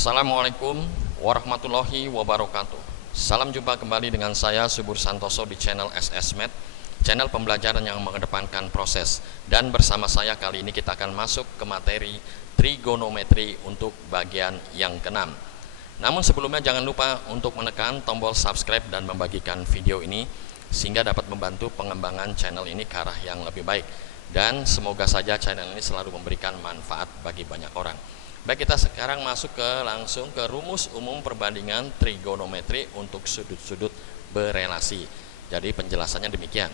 Assalamualaikum warahmatullahi wabarakatuh. Salam jumpa kembali dengan saya Subur Santoso di channel SSMed, channel pembelajaran yang mengedepankan proses. Dan bersama saya kali ini kita akan masuk ke materi trigonometri untuk bagian yang keenam. Namun sebelumnya jangan lupa untuk menekan tombol subscribe dan membagikan video ini sehingga dapat membantu pengembangan channel ini ke arah yang lebih baik. Dan semoga saja channel ini selalu memberikan manfaat bagi banyak orang. Baik, kita sekarang masuk langsung ke rumus umum perbandingan trigonometri untuk sudut-sudut berelasi. Jadi penjelasannya demikian.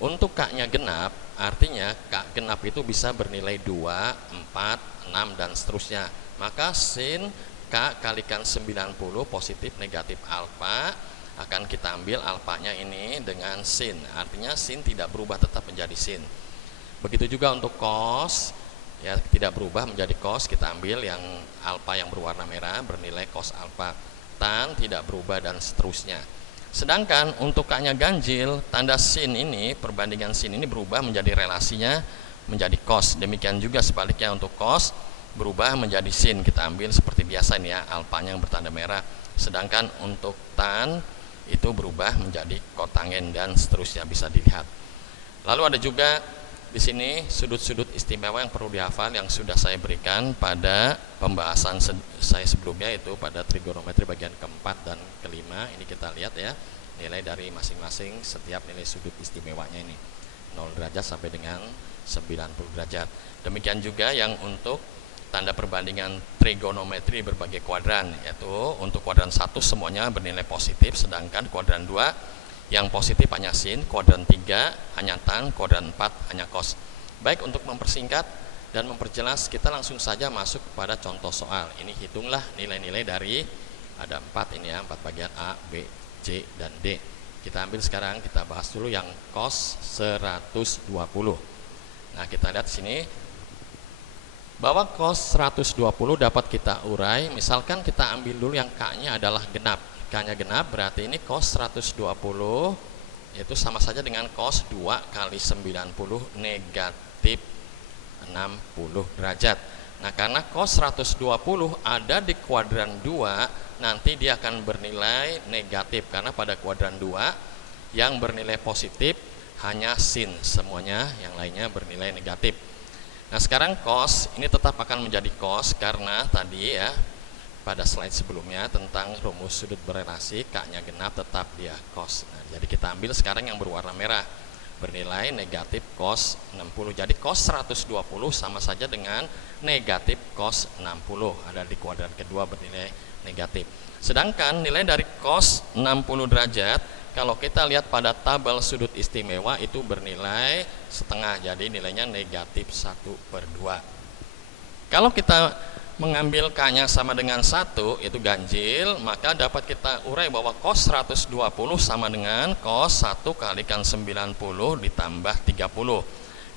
Untuk K-nya genap, artinya K genap itu bisa bernilai 2, 4, 6 dan seterusnya. Maka sin K kalikan 90 positif negatif alfa, akan kita ambil alfanya ini dengan sin. Artinya sin tidak berubah, tetap menjadi sin. Begitu juga untuk cos, ya tidak berubah menjadi cos, kita ambil yang alfa yang berwarna merah bernilai cos alfa. Tan tidak berubah dan seterusnya. Sedangkan untuk K-nya ganjil, tanda sin ini, perbandingan sin ini berubah menjadi relasinya menjadi cos. Demikian juga sebaliknya untuk cos berubah menjadi sin, kita ambil seperti biasa ini ya, alfanya yang bertanda merah. Sedangkan untuk tan itu berubah menjadi kotangen dan seterusnya, bisa dilihat. Lalu ada juga di sini sudut-sudut istimewa yang perlu dihafal yang sudah saya berikan pada pembahasan saya sebelumnya, yaitu pada trigonometri bagian keempat dan kelima. Ini kita lihat ya, nilai dari masing-masing setiap nilai sudut istimewanya ini 0 derajat sampai dengan 90 derajat. Demikian juga yang untuk tanda perbandingan trigonometri berbagai kuadran, yaitu untuk kuadran 1 semuanya bernilai positif, sedangkan kuadran 2 yang positif hanya sin, kuadran 3 hanya tan, kuadran 4 hanya cos. Baik, untuk mempersingkat dan memperjelas, kita langsung saja masuk kepada contoh soal. Ini hitunglah nilai-nilai dari, ada 4 ini ya, 4 bagian A, B, C, dan D. Kita ambil sekarang, kita bahas dulu yang cos 120. Nah, kita lihat sini bahwa cos 120 dapat kita urai. Misalkan kita ambil dulu yang K-nya adalah genap. K-nya genap berarti ini cos 120 itu sama saja dengan cos 2 kali 90 negatif 60 derajat. Nah, karena cos 120 ada di kuadran 2, nanti dia akan bernilai negatif, karena pada kuadran 2 yang bernilai positif hanya sin, semuanya yang lainnya bernilai negatif. Nah, sekarang cos ini tetap akan menjadi cos karena tadi ya pada slide sebelumnya tentang rumus sudut berelasi, K-nya genap tetap dia cos. Nah, jadi kita ambil sekarang yang berwarna merah bernilai negatif cos 60. Jadi cos 120 sama saja dengan negatif cos 60, ada di kuadran kedua bernilai negatif. Sedangkan nilai dari cos 60 derajat kalau kita lihat pada tabel sudut istimewa itu bernilai setengah, jadi nilainya negatif 1/2. Kalau kita mengambil K-nya sama dengan 1, itu ganjil, maka dapat kita urai bahwa cos 120 sama dengan cos 1 kalikan 90 ditambah 30.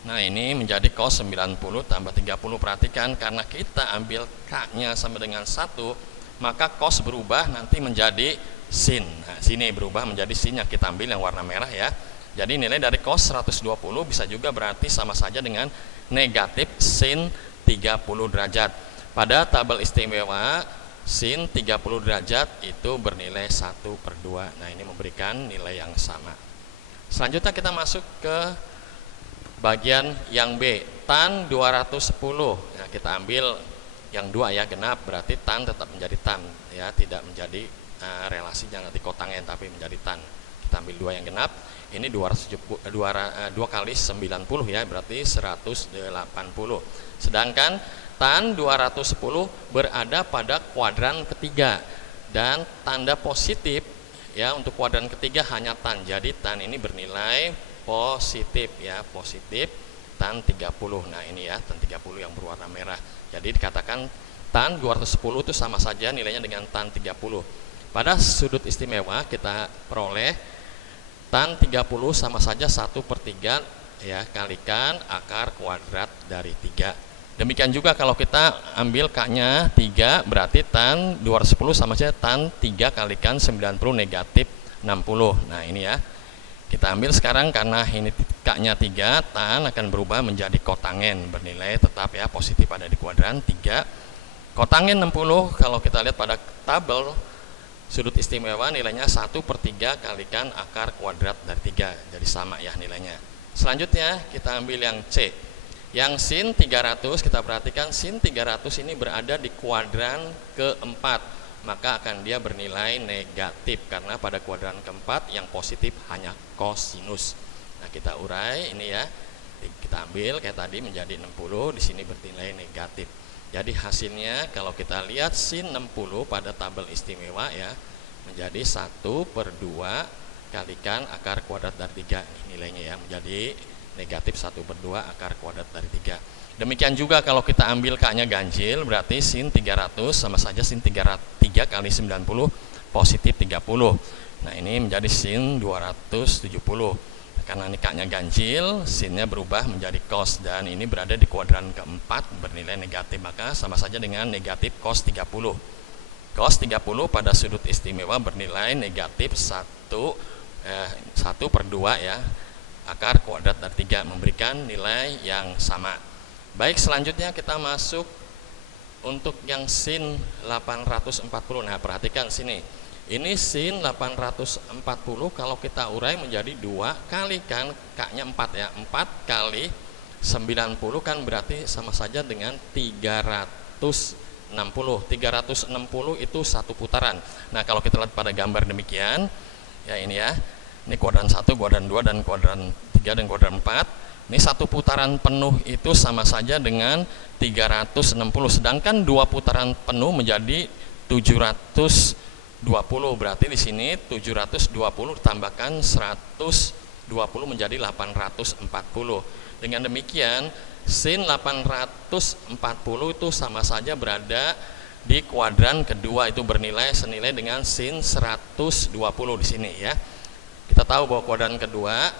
Nah, ini menjadi cos 90 tambah 30. Perhatikan, karena kita ambil K-nya sama dengan 1, maka cos berubah nanti menjadi sin. Nah, sini berubah menjadi sin yang kita ambil yang warna merah ya. Jadi nilai dari cos 120 bisa juga berarti sama saja dengan negatif sin 30 derajat. Pada tabel istimewa sin 30 derajat itu bernilai 1/2. Nah, ini memberikan nilai yang sama. Selanjutnya kita masuk ke bagian yang B, tan 210. Nah, kita ambil yang 2 ya, genap, berarti tan tetap menjadi tan ya, tidak menjadi relasinya nanti kotangen tapi menjadi tan. Kita ambil 2 yang genap, ini 2 kali 90 ya, berarti 180. Sedangkan tan 210 berada pada kuadran ketiga dan tanda positif ya, untuk kuadran ketiga hanya tan. Jadi tan ini bernilai positif ya, positif tan 30. Nah, ini ya tan 30 yang berwarna merah. Jadi dikatakan tan 210 itu sama saja nilainya dengan tan 30. Pada sudut istimewa kita peroleh tan 30 sama saja 1/3 ya, kalikan akar kuadrat dari 3. Demikian juga kalau kita ambil K-nya 3, berarti tan 210 sama saja tan 3 kalikan 90 negatif 60. Nah, ini ya. Kita ambil sekarang karena ini K-nya 3, tan akan berubah menjadi kotangen, bernilai tetap ya positif ada di kuadran 3 Kotangin 60, kalau kita lihat pada tabel sudut istimewa nilainya 1/3 kalikan akar kuadrat dari 3, jadi sama ya nilainya. Selanjutnya kita ambil yang C. Yang sin 300, kita perhatikan sin 300 ini berada di kuadran keempat, maka akan dia bernilai negatif karena pada kuadran keempat yang positif hanya kosinus. Nah, kita urai ini ya. Kita ambil kayak tadi menjadi 60, di sini bernilai negatif. Jadi hasilnya kalau kita lihat sin 60 pada tabel istimewa ya, menjadi 1/2 kalikan akar kuadrat dari 3 nilainya ya, menjadi negatif 1/2 akar kuadrat dari 3. Demikian juga kalau kita ambil K-nya ganjil, berarti sin 300 sama saja sin 3 kali 90 positif 30. Nah, ini menjadi sin 270. Karena ini K-nya ganjil, sin-nya berubah menjadi cos, dan ini berada di kuadran keempat bernilai negatif, maka sama saja dengan negatif cos 30. Cos 30 pada sudut istimewa bernilai negatif 1/2 ya, akar kuadrat dari 3, memberikan nilai yang sama. Baik, selanjutnya kita masuk untuk yang sin 840. Nah, perhatikan sini. Ini sin 840 kalau kita urai menjadi 2 kalikan K-nya 4 ya. 4 kali 90 kan berarti sama saja dengan 360. 360 itu satu putaran. Nah, kalau kita lihat pada gambar demikian, ya ini ya. Ini kuadran 1, kuadran 2, dan kuadran 3 dan kuadran 4. Ini satu putaran penuh itu sama saja dengan 360. Sedangkan 2 putaran penuh menjadi 720. Berarti di sini 720 ditambahkan 120 menjadi 840. Dengan demikian sin 840 itu sama saja berada di kuadran kedua, itu bernilai senilai dengan sin 120 di sini ya. Kita tahu bahwa kuadran kedua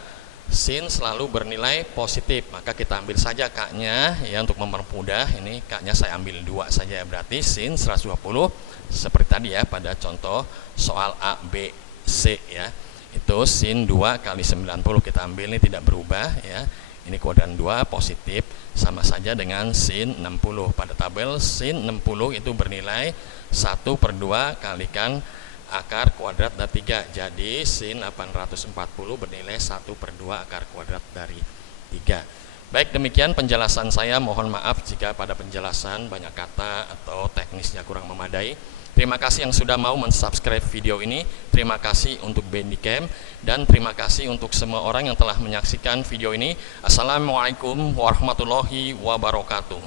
sin selalu bernilai positif, maka kita ambil saja K-nya ya untuk mempermudah. Ini K-nya saya ambil 2 saja, berarti sin 120 seperti tadi ya pada contoh soal A, B, C ya. Itu sin 2 kali 90 kita ambil, ini tidak berubah ya. Ini kuadran 2 positif sama saja dengan sin 60. Pada tabel sin 60 itu bernilai 1/2 kalikan akar kuadrat dari 3. Jadi sin 840 bernilai 1/2 akar kuadrat dari 3. Baik, demikian penjelasan saya. Mohon maaf jika pada penjelasan banyak kata atau teknisnya kurang memadai. Terima kasih yang sudah mau mensubscribe video ini. Terima kasih untuk Bandicam, dan terima kasih untuk semua orang yang telah menyaksikan video ini. Assalamualaikum warahmatullahi wabarakatuh.